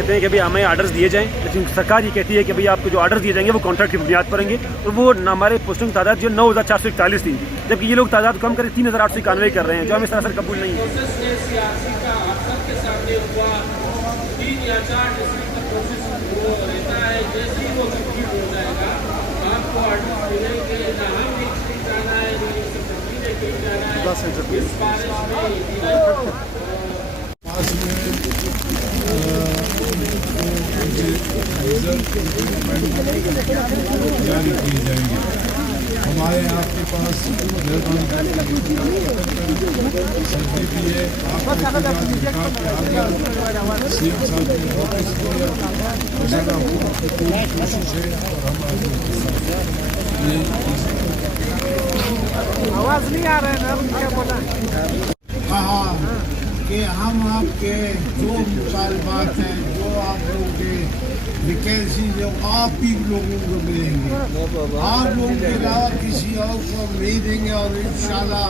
کہتے ہیں کہ بھائی ہمیں آرڈرز دیے جائیں، لیکن سرکار یہ کہتی ہے کہ بھائی آپ کو جو آرڈرز دیے جائیں گے وہ کانٹریکٹ کی بنیاد پر ہوں گے، اور وہ ہمارے پوسٹنگ تعداد جو 9441 تھی، جبکہ یہ لوگ تعداد کم کر 3891 کر رہے ہیں، جو ہمیں سراسر قبول نہیں ہے۔ جاری کیے جائیں گے۔ ہمارے آپ کے پاس سبزی بھی ہے، آپ کو سی ایم صاحب نے نوٹس دیا، اشارہ حکومت کی پوری کوشش ہے اور ہم آگے کے ساتھ آواز نہیں آ رہا ہے نا، کیا بولا کہا کہ ہم آپ کے جو مطالبات ہیں، جو آپ لوگوں کے ویکینسی جو آپ ہی لوگوں کو ملیں گے، آپ لوگوں کے علاوہ کسی اور کو ہم نہیں دیں گے، اور انشاءاللہ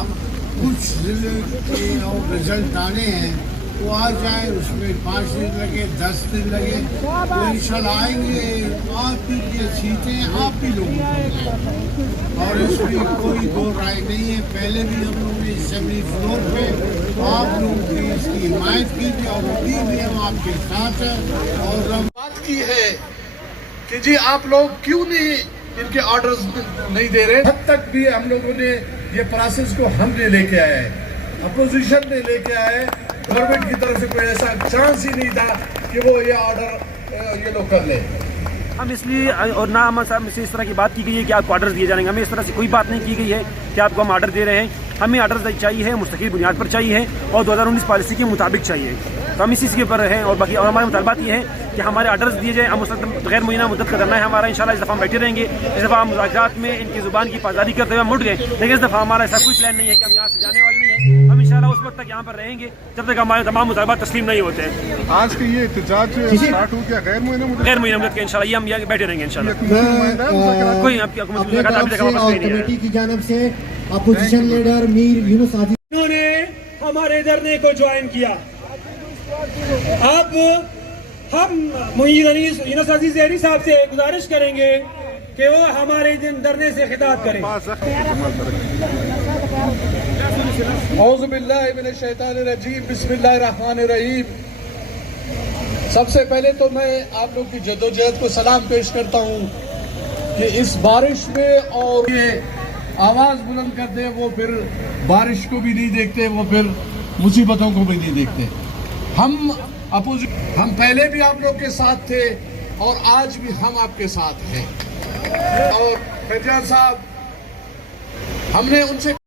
کچھ ضلع کے اور رزلٹ آنے ہیں وہ آ جائیں، اس میں 5 دن لگے 10 دن لگے وہ انشاءاللہ آئیں گے، آپ ہی کی سیٹیں آپ ہی لوگوں کو ملیں، اور اس میں کوئی دو رائے نہیں ہے۔ پہلے بھی ہم لوگوں نے اسمبلی فلور پہ آپ لوگوں کی اس کی حمایت کی تھی، اور ابھی بھی ہم آپ کے ساتھ ہیں، اور ہم بات کی ہے کہ جی آپ لوگ کیوں نہیں ان کے آرڈرز نہیں دے رہے۔ حد تک بھی ہم لوگوں نے یہ پروسیس کو ہم نے لے کے آئے، اپوزیشن نے لے کے آئے، گورنمنٹ کی طرف سے کوئی ایسا چانس ہی نہیں تھا کہ وہ یہ آرڈر یہ لوگ کر لیں۔ ہم اس لیے، اور نہ ہم صاحب سے اس طرح کی بات کی گئی ہے کہ آپ کو آرڈرز دیے جائیں گے، ہمیں اس طرح سے کوئی بات نہیں کی گئی ہے کہ آپ کو ہم آرڈر دے رہے ہیں۔ ہمیں آرڈرز چاہیے مستقل بنیاد پر چاہیے، اور 2019 پالیسی کے مطابق چاہیے، تو ہم اسی کے پر ہیں۔ اور باقی اور ہمارے مطالبات یہ ہیں کہ ہمارے آرڈرز دیے جائیں، ہم غیر معینہ مدت کا کرنا ہے ہمارا، انشاءاللہ اس دفعہ ہم بیٹھے رہیں گے۔ اس دفعہ ہم مذاکرات میں ان کی زبان کی پاسداری کرتے ہوئے ہم اٹھ گئے، لیکن اس دفعہ ہمارا ایسا کوئی پلان نہیں ہے کہ ہم یہاں سے جانے والے نہیں ہیں۔ ہم انشاءاللہ اس وقت تک یہاں پر رہیں گے جب تک ہمارے تمام مطالبات تسلیم نہیں ہوتے ہیں۔ آج کی یہ احتجاج اسٹارٹ ہو گیا غیر معینہ مدت، غیر معینہ مدت کے انشاءاللہ یہ ہم یہاں بیٹھے رہیں گے انشاءاللہ۔ کوئی آپ کی حکومت اپنے طرف سے اور کمیٹی کی جانب سے اپوزیشن لیڈر میر یونس عادی انہوں نے ہمارے دھرنے کو جوائن کیا۔ اب ہم میر یونس عزیز زہری صاحب سے گزارش کریں گے کہ وہ ہمارے دھرنے سے خطاب کریں۔ اعوذ باللہ من الشیطان الرجیم، بسم اللہ الرحمن الرحیم۔ سب سے پہلے تو میں آپ لوگ کی جدوجہد کو سلام پیش کرتا ہوں کہ اس بارش میں اور یہ آواز بلند کرتے وہ پھر بارش کو بھی نہیں دیکھتے، وہ پھر مصیبتوں کو بھی نہیں دیکھتے۔ ہم پہلے بھی آپ لوگ کے ساتھ تھے اور آج بھی ہم آپ کے ساتھ ہیں، اور فیضان صاحب ہم نے ان سے